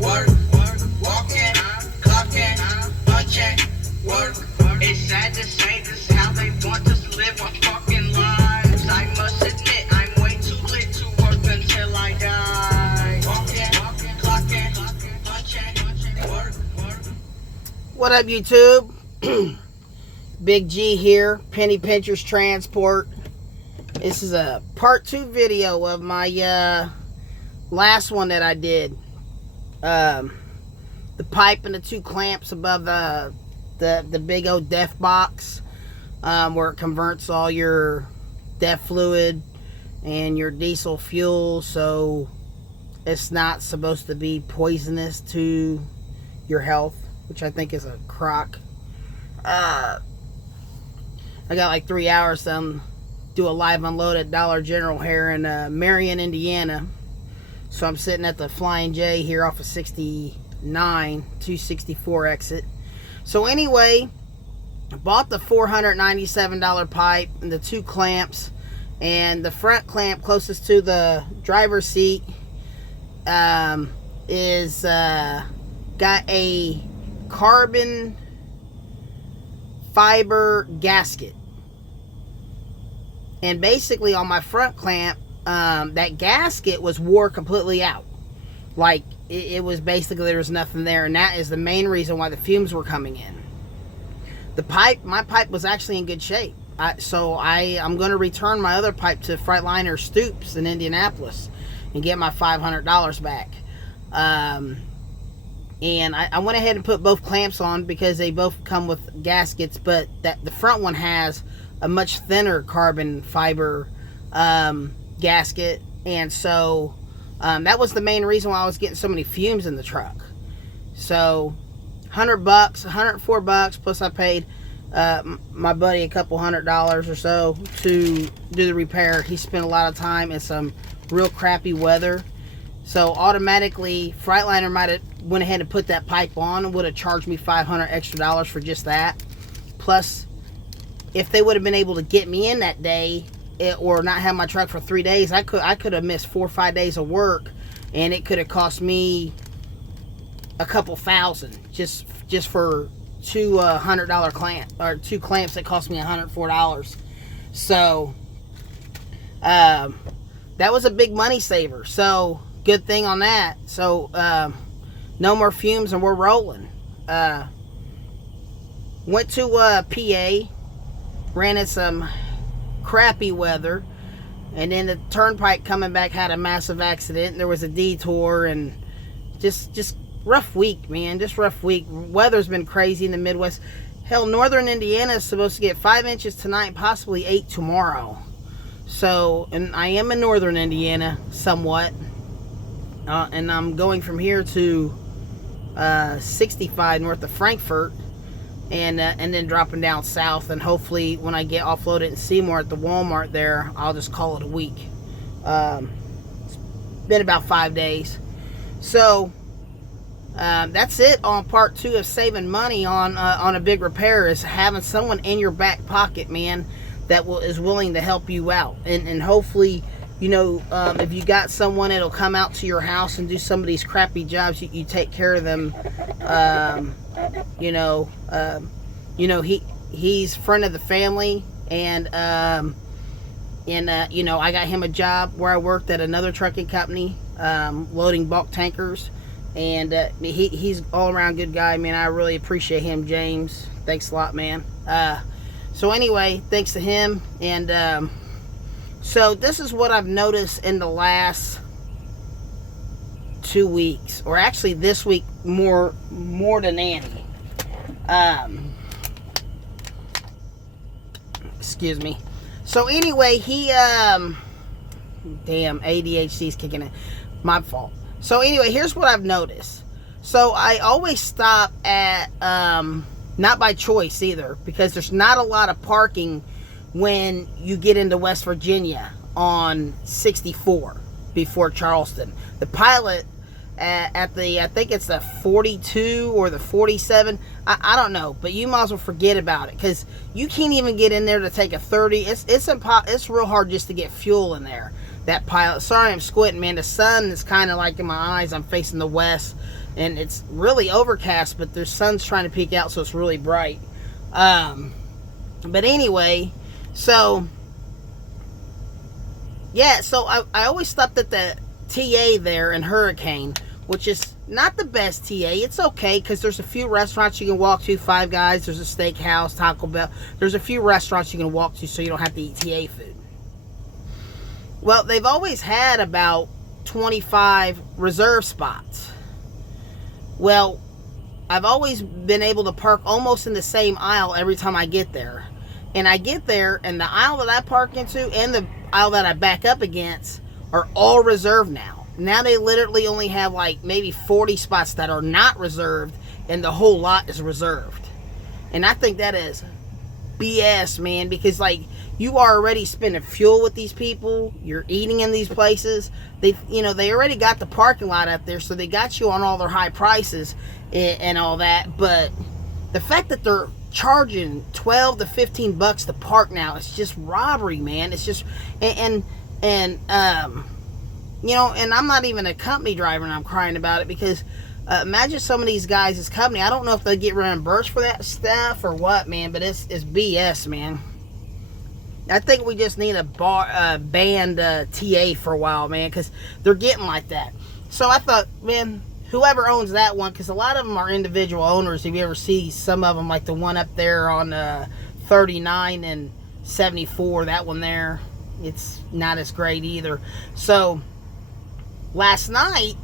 work, walking, clocking, punching, work. It's sad to say this is how they want us to live our fucking lives. I must admit I'm way too lit to work until I die. Walking, clocking, punching, work. What up, YouTube? Big G here, Penny Pinchers Transport. This is a part 2 video of my last one that I did. The pipe and the 2 clamps above the big old DEF box, where it converts all your DEF fluid and your diesel fuel, so it's not supposed to be poisonous to your health, which I think is a crock. I got like 3 hours to do a live unload at Dollar General here in Marion, Indiana. So I'm sitting at the Flying J here off of 69, 264 exit. So anyway, I bought the $497 pipe and the 2 clamps, and the front clamp closest to the driver's seat is got a carbon fiber gasket. And basically on my front clamp, that gasket was wore completely out. Like it was basically, there was nothing there, and that is the main reason why the fumes were coming in. The pipe, my pipe was actually in good shape. So I'm going to return my other pipe to Freightliner Stoops in Indianapolis and get my $500 back. And I went ahead and put both clamps on because they both come with gaskets, but the front one has a much thinner carbon fiber gasket, and so that was the main reason why I was getting so many fumes in the truck. So $100, $104, plus I paid my buddy a couple $100 or so to do the repair. He spent a lot of time in some real crappy weather, so automatically Freightliner might have went ahead and put that pipe on and would have charged me $500 extra for just that. Plus, if they would have been able to get me in that day, or not have my truck for 3 days, I could have missed 4 or 5 days of work, and it could have cost me a couple thousand just for 2 $100 clamp, or 2 clamps that cost me $104. So that was a big money saver. So good thing on that. So no more fumes, and we're rolling. Went to PA, ran in some crappy weather, and then the turnpike coming back had a massive accident. There was a detour, and just rough week, man. Just rough week. Weather's been crazy in the Midwest. Hell, northern Indiana is supposed to get 5 inches tonight, possibly 8 tomorrow. So, and I am in northern Indiana somewhat, and I'm going from here to 65 north of Frankfurt, and then dropping down south, and hopefully when I get offloaded in Seymour at the Walmart there, I'll just call it a week. It's been about 5 days. So that's it on part 2 of saving money on a big repair, is having someone in your back pocket, man, that is willing to help you out. And hopefully, you know, if you got someone that'll come out to your house and do some of these crappy jobs, you take care of them. You know, he's friend of the family, and you know, I got him a job where I worked at another trucking company, loading bulk tankers, and he's all around good guy, man. I really appreciate him, James. Thanks a lot, man. So anyway, thanks to him, and so this is what I've noticed in the last 2 weeks, or actually this week more than any. Excuse me. So anyway, he damn, ADHD's kicking in. My fault. So anyway, here's what I've noticed. So I always stop at not by choice either, because there's not a lot of parking when you get into West Virginia on 64 before Charleston. The Pilot at the, I think it's the 42 or the 47, I don't know, but you might as well forget about it, because you can't even get in there to take a 30. It's real hard just to get fuel in there. that pilot. Sorry I'm squinting, man. The sun is kind of like in my eyes. I'm facing the west, and it's really overcast, but the sun's trying to peek out, so it's really bright. But anyway, so yeah, so I always stopped at the TA there in Hurricane, which is not the best TA. It's okay because there's a few restaurants you can walk to. Five Guys, there's a steakhouse, Taco Bell. There's a few restaurants you can walk to so you don't have to eat TA food. Well, they've always had about 25 reserve spots. Well, I've always been able to park almost in the same aisle every time I get there. And I get there, and the aisle that I park into and the aisle that I back up against are all reserved now. Now they literally only have like maybe 40 spots that are not reserved, and the whole lot is reserved. And I think that is BS, man, because like you are already spending fuel with these people, you're eating in these places. They already got the parking lot up there, so they got you on all their high prices and all that. But the fact that they're charging $12 to $15 to park now, it's just robbery, man. It's just and I'm not even a company driver and I'm crying about it because imagine some of these guys' as company. I don't know if they get reimbursed for that stuff or what, man, but it's BS, man. I think we just need a banned TA for a while, man, because they're getting like that. So I thought, man, whoever owns that one, because a lot of them are individual owners. If you ever see some of them, like the one up there on 39 and 74, that one there, it's not as great either. So last night,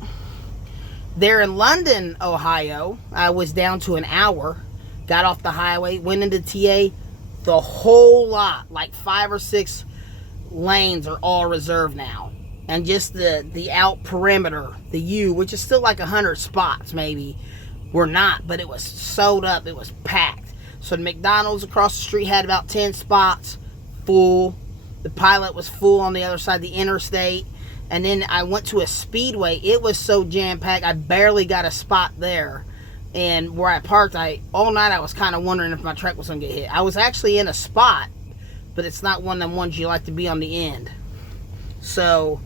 there in London, Ohio, I was down to an hour, got off the highway, went into TA. The whole lot, like 5 or 6 lanes, are all reserved now. And just the out perimeter, the U, which is still like 100 spots maybe, were not, but it was sold up. It was packed. So the McDonald's across the street had about 10 spots, full. The Pilot was full on the other side of the interstate. And then I went to a Speedway. It was so jam-packed, I barely got a spot there. And where I parked, all night I was kind of wondering if my truck was going to get hit. I was actually in a spot, but it's not one of them ones you like to be on the end. So,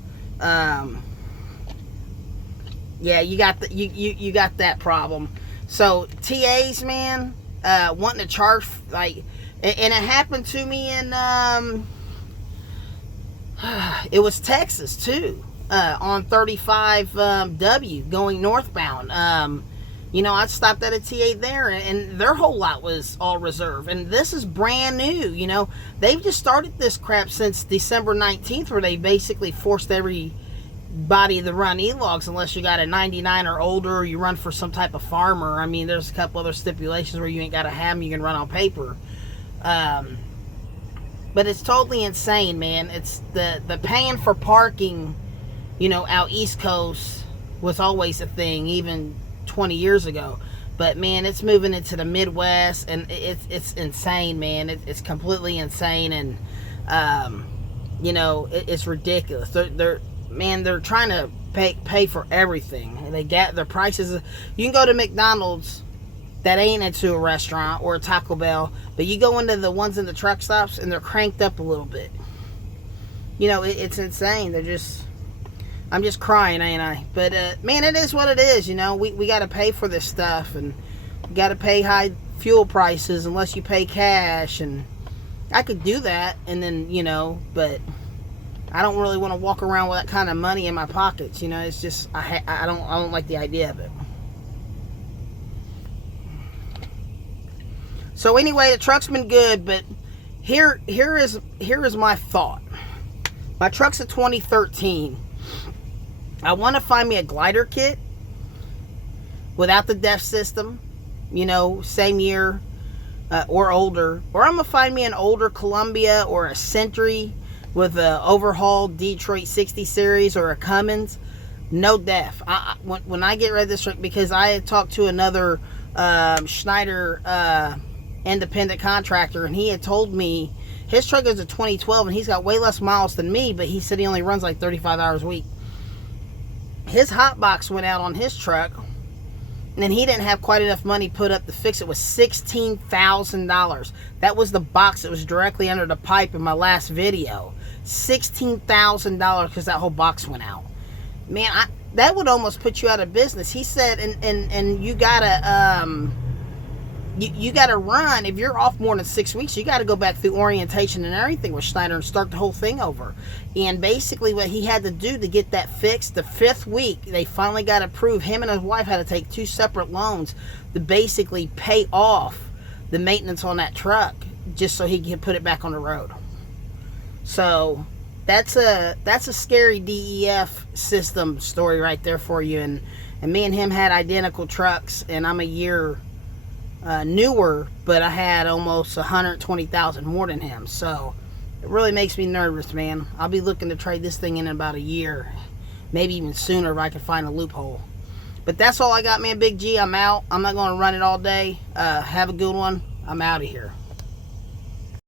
yeah, you got you got that problem. So TAs, man, wanting to charge like, and it happened to me in it was Texas too, on 35W going northbound. I stopped at a TA there, and their whole lot was all reserved. And this is brand new, They've just started this crap since December 19th, where they basically forced everybody to run e-logs unless you got a 99 or older, or you run for some type of farmer. I mean, there's a couple other stipulations where you ain't got to have them. You can run on paper. But it's totally insane, man. It's the paying for parking, out East Coast was always a thing, even 20 years ago, but man, it's moving into the Midwest, and it's insane, man. It's completely insane, and it's ridiculous. They're trying to pay for everything. They got their prices. You can go to McDonald's that ain't into a restaurant or a Taco Bell, but you go into the ones in the truck stops and they're cranked up a little bit. It's insane. I'm just crying, ain't I? But, man, it is what it is, We got to pay for this stuff, and we got to pay high fuel prices unless you pay cash, and I could do that, and then, but I don't really want to walk around with that kind of money in my pockets, It's just, I don't like the idea of it. So, anyway, the truck's been good, but here is my thought. My truck's a 2013. I want to find me a glider kit without the DEF system, same year or older. Or I'm going to find me an older Columbia or a Century with a overhauled Detroit 60 series or a Cummins. No DEF. When I get rid of this truck, because I had talked to another Schneider independent contractor, and he had told me his truck is a 2012 and he's got way less miles than me, but he said he only runs like 35 hours a week. His hot box went out on his truck, and he didn't have quite enough money put up to fix it. It was $16,000. That was the box that was directly under the pipe in my last video. $16,000 because that whole box went out. Man, that would almost put you out of business. He said, and you gotta you gotta run. If you're off more than 6 weeks, you gotta go back through orientation and everything with Schneider and start the whole thing over. And basically what he had to do to get that fixed, the 5th week, they finally got approved. Him and his wife had to take 2 separate loans to basically pay off the maintenance on that truck just so he can put it back on the road. So that's a scary DEF system story right there for you. And me and him had identical trucks, and I'm a year newer, but I had almost 120,000 more than him. So it really makes me nervous, man. I'll be looking to trade this thing in about a year, maybe even sooner if I can find a loophole. But that's all I got, man. Big G, I'm out. I'm not going to run it all day. Have a good one. I'm out of here.